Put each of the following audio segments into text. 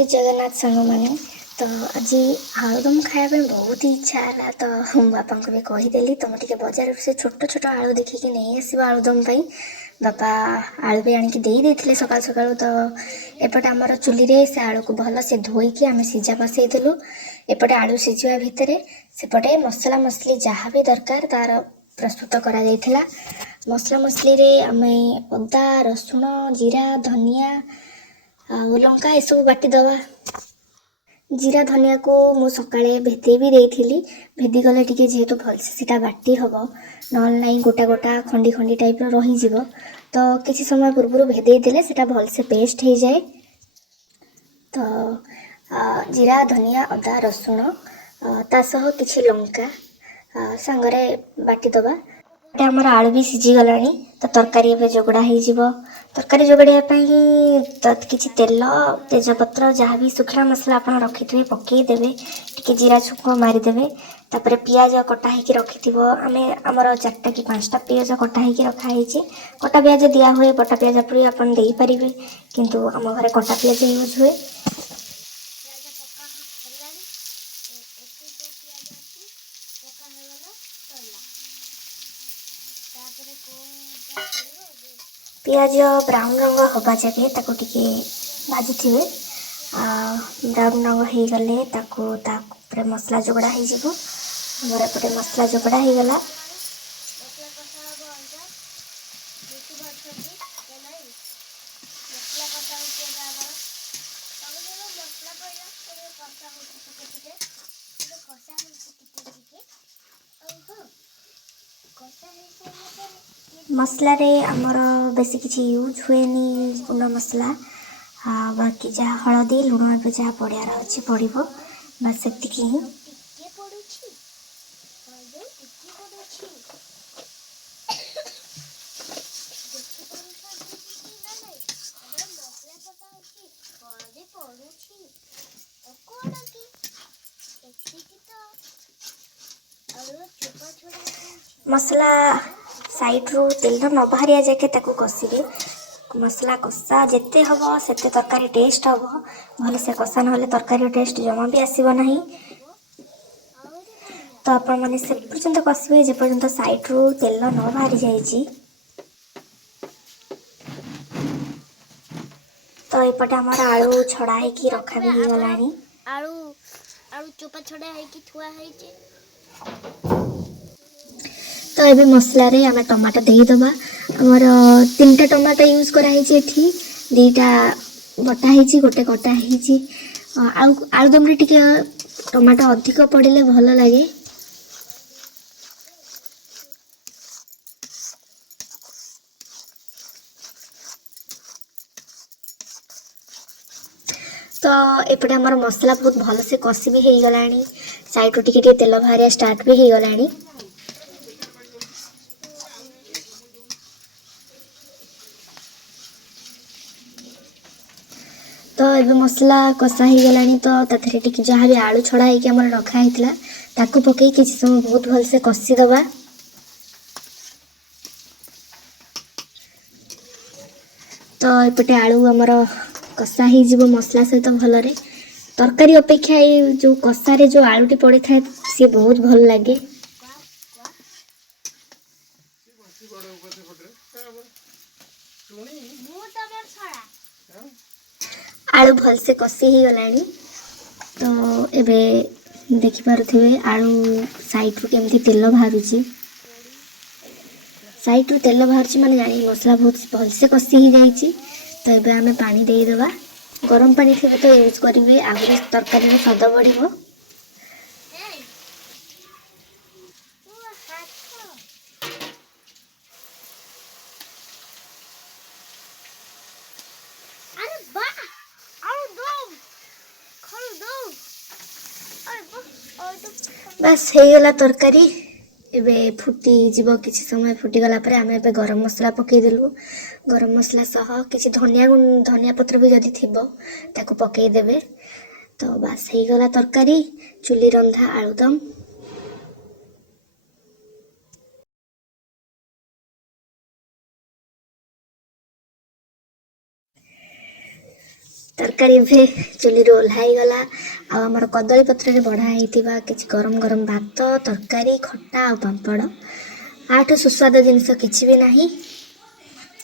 जय जगन्नाथ सांग मैंने तो आज आलुदम खायापे बहुत ही इच्छा है। तो बापा को भी कहीदेली तुम टे बजार से छोट छोट आलू देखिए नहीं आसो आलुदम बापा आलू भी आणिक देते सकाल सकाल। तो एपटे आमर चुली रे से आलू को भल से धोईकी आम सीझा बसईलु। एपटे आलू सीझा भितर सेपटे मसला मसली जहाँ भी दरकार तार प्रस्तुत करा जायथिला। मसला मसली रे आमे अदा रसुण जीरा धनिया लंका एसबू बाटिदवा। जीरा धनिया को मु सकाळे भेदे भी देइथिली। भेदी गले टिके जेहेतु भलसे सीटा बाटी हबो नल नाही गोटा गोटा खंडी खंडी टाइप रही जिवो। तो किसी समय पूर्व भेदे देले सेटा भलसे पेस्ट हो जाए। तो जीरा धनिया अदा रसुण ता सह किछि लंका सांगरे बाटिदवा। आमर आलू भी सीझी गलानी। तो तरकारी एवं जोगड़ा हो तरकारी जोगड़ापी किसी तेल तेजपत्र जहाँ भी शुखला मसला आप रखिथे पकईदेवे टी जीरा छुक मारिदेवे। तापर पियाज कटा हो रखि आम आमर 4टा कि 5टा पियाज कटा हो रखाई। कटा पियाज दिया हुए बटा पियाज आप देपारे किंतु आम घर कटा पियाज यूज हुए। पियाज ब्राउन रंग हवा जाके ताको टिके भाजी थे। ब्राउन रंग हो गले ताको मसला जोगड़ा हो मोर एपटे मसला जोगड़ा हो गला। मसला रे आमर बेसी किसी यूज हुए गुंड मसला बाकी जहाँ हलदी लुण ए जहाँ पड़ियार अच्छे पड़ो बस से ही। मसला साइड रू तेल न बाहरिया जाके ताको कषिबे। मसला कषा जिते हम से तरकारी टेस्ट हम भल से कषा ना तरकारी टेस्ट जमा भी आसब ना। तो आपण मैंने से पर्यंत कषिबे जे पर्यंत साइड रू तेल न बाहरी जाइए। तो एपटे आमर आलू छड़ा होगी रखा भी हो गलानी। आलू आलू चोपा छड़ा है कि थुआ है। तो ये मसला रे आम टमाटो देदबा। आमर 3टा टमाटो यूज कराई। दीटा बटा है गोटे कटा है। आलुदम रे टिके टमाटो अधिक पड़े भल लगे। तो एपटे आमर मसला बहुत भल से कषि भी हो गलानी। साइड रू टिके तेल बाहरिया स्टार्ट भी हो गलानी। तो ये मसला कषा हो गलानी। तो ताथे टिके जहाँ भी आलू छड़ा होकर रखा होता ताकू पकई किसी समय बहुत भल से कषिदबा। तो एपटे आलू आमर कषा हो मसला सहित भलरे तरकारी अपेक्षा ये जो कषारे जो आलूटी पड़े था सी बहुत भल लगे। आलू भल से कषि हो गलानी। तो एबे देखिपे आलू साइड रू केमती तेल बाहर साइड रू तेल बाहर माने जानी मसला बहुत भलसे कषि हो जाए। तो ये आम पानी देदबा। गरम पानी थे तो यूज करेंगे आगे तरकारी स्वाद बढ़। बस हो गला तरकारी। एबे फुटी जीव किसी समय फुटीगला आम ए गरम मसला पकईदेलु। गरम मसला सह किसी धनिया पत्र भी जदि थी ताको पकईदेवे। तो बस हो गला तरकारी चुली रंधा आलुदम। तरकारी भी चुली ओह्लाइगला आमर कदली पत्र बढ़ा होता किसी गरम गरम भात तरकारी खटा और पापड़ आठू सुस्वाद जिनस किसी भी ना।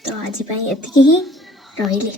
तो आज एतिकी ही रही।